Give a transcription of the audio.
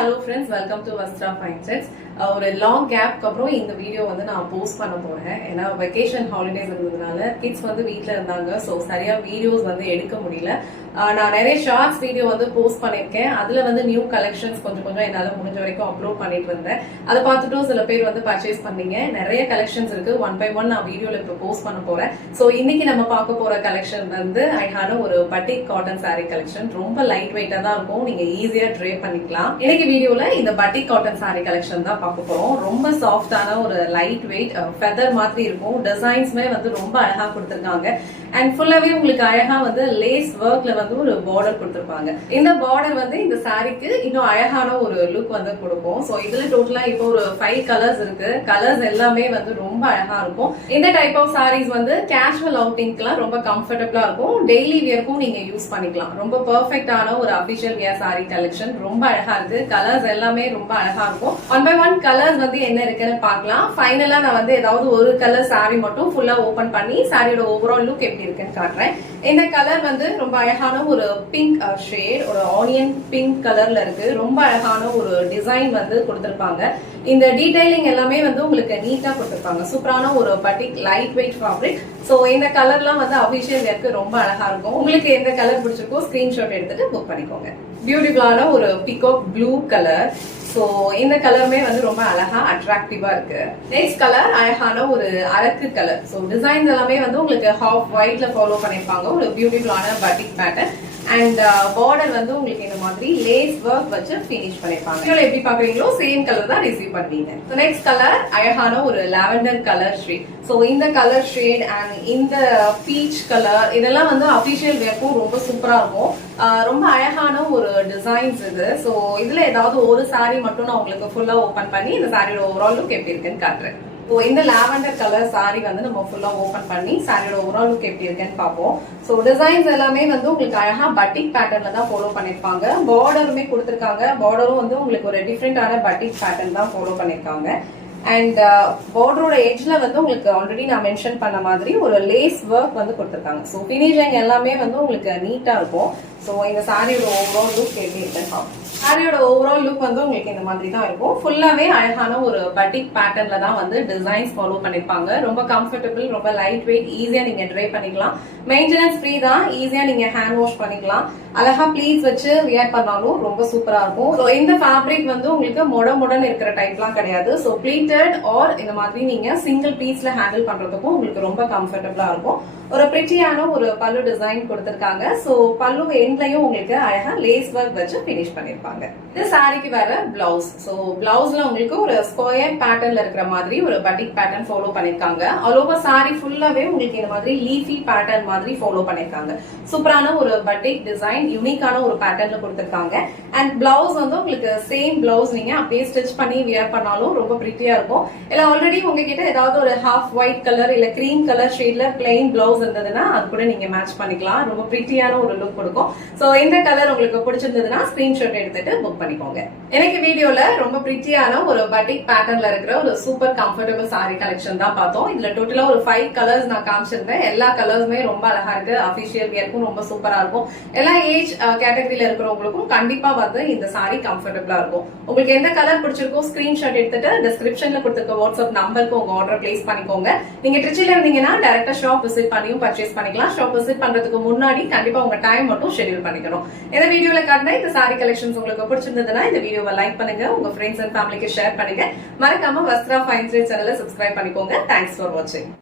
hello friends, welcome to Vastra Fine Sets. ஒரு long கேப்க்கு அப்புறம் இந்த வீடியோ வந்து நான் போஸ்ட் பண்ண போறேன். ஏன்னா வெக்கேஷன் ஹாலிடேஸ் இருந்ததுனால கிட்ஸ் வந்து வீட்டில் இருந்தாங்க. ஸோ சரியா வீடியோஸ் வந்து எடுக்க முடியல. நான் நிறைய ஷார்ட்ஸ் வீடியோ வந்து போஸ்ட் பண்ணியிருக்கேன். அதுல வந்து நியூ கலெக்ஷன்ஸ் கொஞ்சம் கொஞ்சம் என்னால் முடிஞ்ச வரைக்கும் அப்லோட் பண்ணிட்டு இருந்தேன். அதை பார்த்துட்டும் சில பேர் வந்து பர்ச்சேஸ் பண்ணீங்க. நிறைய கலெக்ஷன்ஸ் இருக்கு. ஒன் பை ஒன் நான் வீடியோல இப்போ போஸ்ட் பண்ண போறேன். ஸோ இன்னைக்கு நம்ம பார்க்க போற கலெக்ஷன் வந்து ஐஹான ஒரு பட்டிக் காட்டன் சாரீ கலெக்ஷன். ரொம்ப லைட் வெயிட்டா தான் இருக்கும். நீங்க ஈஸியா ட்ரே பண்ணிக்கலாம். இன்னைக்கு வீடியோல இந்த பட்டிக் காட்டன் சாரீ கலெக்ஷன் தான் பார்க்க போறோம். ரொம்ப சாஃப்டான ஒரு லைட் வெயிட் ஃபெதர் மாதிரி இருக்கும். டிசைன்ஸ்மே வந்து ரொம்ப அழகா கொடுத்திருக்காங்க. அண்ட் ஃபுல்லாவே உங்களுக்கு அழகா வந்து லேஸ் ஒர்க்ல வந்து ஒரு பார்டர் கொடுத்திருப்பாங்க. இந்த பார்டர் வந்து இந்த சாரிக்கு இன்னும் அழகான ஒரு லுக் வந்து கொடுக்கும். சோ இதுல டோட்டலா இப்போ ஒரு 5 கலர்ஸ் இருக்கு. கலர்ஸ் எல்லாமே வந்து ரொம்ப அழகா இருக்கும். இந்த டைப் ஆஃப் சாரீஸ் வந்து கேஷுவல் அவுட்டிங்க்குலாம் ரொம்ப கம்ஃபர்டபுளா இருக்கும். டெய்லி வியர்க்கும் நீங்க யூஸ் பண்ணிக்கலாம். ரொம்ப பெர்ஃபெக்ட்டான ஒரு அபிஷியல் வியர் சாரி கலெக்ஷன். ரொம்ப அழகா இருக்கு. கலர்ஸ் எல்லாமே ரொம்ப அழகா இருக்கும். ஒன் பை ஒன் கலர்ஸ் வந்து என்ன இருக்குன்னு பார்க்கலாம். ஃபைனலா நான் வந்து ஏதாவது ஒரு கலர் சாரி மட்டும் ஃபுல்லா ஓபன் பண்ணி சாரியோட ஓவரால் லுக் எப்படி இருக்குன்னு காட்டுறேன். இந்த கலர் வந்து ரொம்ப அழகான ஒரு பிங்க் ஷேட், ஒரு ஆனியன் பிங்க் கலர்ல இருக்கு. ரொம்ப அழகான ஒரு டிசைன் வந்து கொடுத்திருப்பாங்க. இந்த டீடைலிங் எல்லாமே வந்து உங்களுக்கு நீட்டா கொடுத்திருப்பாங்க. சூப்பரான ஒரு பட்டிக் லைட் வெயிட் ஃபேப்ரிக். சோ இந்த கலர்லாம் வந்து அபிஷியல் வேர்க்கு ரொம்ப அழகா இருக்கும். உங்களுக்கு எந்த கலர் பிடிச்சிருக்கோ ஸ்கிரீன்ஷாட் எடுத்துட்டு புக் பண்ணிக்கோங்க. பியூட்டிஃபுல்லான ஒரு பிகாக் ப்ளூ கலர். சோ இந்த கலருமே வந்து ரொம்ப அழகா அட்ராக்டிவா இருக்கு. நெக்ஸ்ட் கலர் அழகான ஒரு அரக்கு கலர். சோ டிசைன்ஸ் எல்லாமே வந்து உங்களுக்கு ஹாஃப் ஒயிட்ல ஃபாலோ பண்ணிருப்பாங்க. ஒரு பியூட்டிஃபுல்லான பட்டிக் பேட்டர்ன் அண்ட் பார்டர் வந்து உங்களுக்கு இந்த மாதிரி லேஸ் ஒர்க் வச்சு ஃபினிஷ் பண்ணிருப்பாங்க. இதுல எப்படி பாக்குறீங்களோ சேம் கலர் தான் ரிசீவ் பண்ணுவீங்க. நெக்ஸ்ட் கலர் அழகான ஒரு லாவெண்டர் கலர் ஷேட். சோ இந்த கலர் ஷேட் அண்ட் இந்த பீச் கலர் இதெல்லாம் வந்து அபிஷியல் வேர்க்கும் ரொம்ப சூப்பரா இருக்கும். ரொம்ப அழகான ஒரு டிசைன்ஸ் இது. சோ இதுல ஏதாவது ஒரு சாரி மட்டும் நான் உங்களுக்கு ஃபுல்லா ஓபன் பண்ணி இந்த சாரியோட ஓவரால் லுக் எப்படி இருக்குன்னு காட்டுறேன். இந்த லாவெண்டர் கலர் சாரி வந்து நம்ம ஃபுல்லா ஓபன் பண்ணி சாரியோட ஓவரால் லுக் எப்படி இருக்குன்னு பார்ப்போம். சோ டிசைன்ஸ் எல்லாமே வந்து உங்களுக்கு அழகா பட்டிக் பேட்டர்ன்ல தான் ஃபாலோ பண்ணிருப்பாங்க. பார்டருமே கொடுத்திருக்காங்க. பார்டரும் வந்து உங்களுக்கு ஒரு டிஃப்ரெண்டான பட்டிக் பேட்டர்ன் தான் ஃபாலோ பண்ணிருக்காங்க. அண்ட் பார்டரோட எட்ஜ்ல வந்து உங்களுக்கு ஆல்ரெடி நான் மென்ஷன் பண்ண மாதிரி ஒரு லேஸ் ஒர்க் வந்து கொடுத்திருக்காங்க. ஸோ ஃபினிஷிங் எல்லாமே வந்து உங்களுக்கு நீட்டா இருக்கும். ஸோ இந்த சாரியோட ஓவரால் லுக் எப்படி இருக்குன்னு சாரியோட ஓவரால் லுக் வந்து உங்களுக்கு இந்த மாதிரி தான் இருக்கும். ஃபுல்லாவே அழகான ஒரு பட்டிக் பேட்டர்ன்ல தான் வந்து டிசைன்ஸ் ஃபாலோ பண்ணிருப்பாங்க. ரொம்ப கம்ஃபர்டபிள், ரொம்ப லைட் வெயிட், ஈஸியா நீங்க ட்ரை பண்ணிக்கலாம். மெயின்டெனன்ஸ் ஃப்ரீ தான். ஈஸியா நீங்க ஹேண்ட் வாஷ் பண்ணிக்கலாம். அழகா ப்ளீட்ஸ் வச்சு வியர் பண்ணாலும் ரொம்ப சூப்பரா இருக்கும். ஸோ இந்த ஃபேப்ரிக் வந்து உங்களுக்கு மொடன் இருக்கிற டைப்லாம் கிடையாது. ஸோ ப்ளீட்டட் ஆர் இந்த மாதிரி நீங்க சிங்கிள் பீஸ்ல ஹேண்டில் பண்றதுக்கும் உங்களுக்கு ரொம்ப கம்ஃபர்டபிளா இருக்கும். ஒரு பிரிட்டியான ஒரு பல்லு டிசைன் கொடுத்திருக்காங்க. சோ பல்லு எண்ட்லயும் உங்களுக்கு அழகா லேஸ் ஒர்க் வச்சு பினிஷ் பண்ணிருப்பாங்க. இந்த சாரிக்கு வேற பிளவுஸ். சோ பிளவுஸ்ல உங்களுக்கு ஒரு ஸ்கொயர் பேட்டர்ன்ல இருக்கிற மாதிரி ஒரு பட்டிக் பேட்டர்ன் ஃபாலோ பண்ணிருக்காங்க. ஆல் ஓவர் சாரி ஃபுல்லாவே உங்களுக்கு இந்த மாதிரி லீஃபி பேட்டர்ன் மாதிரி ஃபாலோ பண்ணிருக்காங்க. சூப்பரான ஒரு பட்டிக் டிசைன், யூனிக்கான ஒரு பேட்டர்ன்ல கொடுத்திருக்காங்க. அண்ட் பிளவுஸ் வந்து உங்களுக்கு சேம் பிளவுஸ் நீங்க அப்படியே ஸ்டிச் பண்ணி வியர் பண்ணாலும் ரொம்ப பிரிட்டியா இருக்கும். இல்ல ஆல்ரெடி உங்ககிட்ட ஏதாவது ஒரு ஹாஃப் ஒயிட் கலர் இல்ல கிரீம் கலர் ஷேட்ல பிளெயின் பிளவுஸ் இருந்ததுன்னா அது கூட நீங்க மேட்ச் பண்ணிக்கலாம். ரொம்ப பிரிட்டியான ஒரு லுக் கொடுக்கும். சோ இந்த கலர் உங்களுக்கு பிடிச்சிருந்ததுன்னா ஸ்கிரீன்ஷாட் எடுத்துட்டு புக் பண்ணிக்கோங்க. எனக்கு வீடியோல ரொம்ப பிரிட்டியான ஒரு பட்டிக் பேட்டர்ன்ல இருக்கிற ஒரு சூப்பர் கம்ஃபர்டபிள் சாரி கலெக்ஷன் தான் பார்த்தோம். இதுல டோட்டலா ஒரு 5 கலர்ஸ் நான் காமிச்சிருந்தேன். எல்லா கலர்ஸுமே ரொம்ப அழகா இருக்கு. அபிஷியல் வியர்க்கும் ரொம்ப சூப்பரா இருக்கும். எல்லா ஏஜ் கேட்டகரியில இருக்கிறவங்களுக்கும் கண்டிப்பா வந்து இந்த சாரி கம்ஃபர்டபிளா இருக்கும். உங்களுக்கு எந்த கலர் பிடிச்சிருக்கோ ஸ்கிரீன்ஷாட் எடுத்துட்டு டிஸ்கிரிப்ஷன்ல கொடுத்திருக்க வாட்ஸ்அப் நம்பருக்கு உங்க ஆர்டர் பிளேஸ் பண்ணிக்கோங்க. நீங்க ட்ரிச்சில இருந்தீங்கன்னா டைரக்டா ஷாப் விசிட் பண்ணி பர்ச்சேஸ் பண்ணிக்கலாம். ஷாப் விசிட் பண்றதுக்கு முன்னாடி கண்டிப்பா உங்க டைம் மட்டும் ஷெட்யூல் பண்ணிக்கணும். இந்த வீடியோல காட்டின இந்த சாரி கலெக்ஷன்ஸ் உங்களுக்கு பிடிச்சிருந்ததுன்னா இந்த வீடியோவை லைக் பண்ணுங்க, உங்க ஃப்ரெண்ட்ஸ் அண்ட் ஃபேமிலிக்கு ஷேர் பண்ணுங்க. மறக்காம வஸ்த்ரா ஃபைன் த்ரெட் சேனலை சப்ஸ்கிரைப் பண்ணிக்கோங்க. தேங்க்ஸ் ஃபார் வாட்சிங்.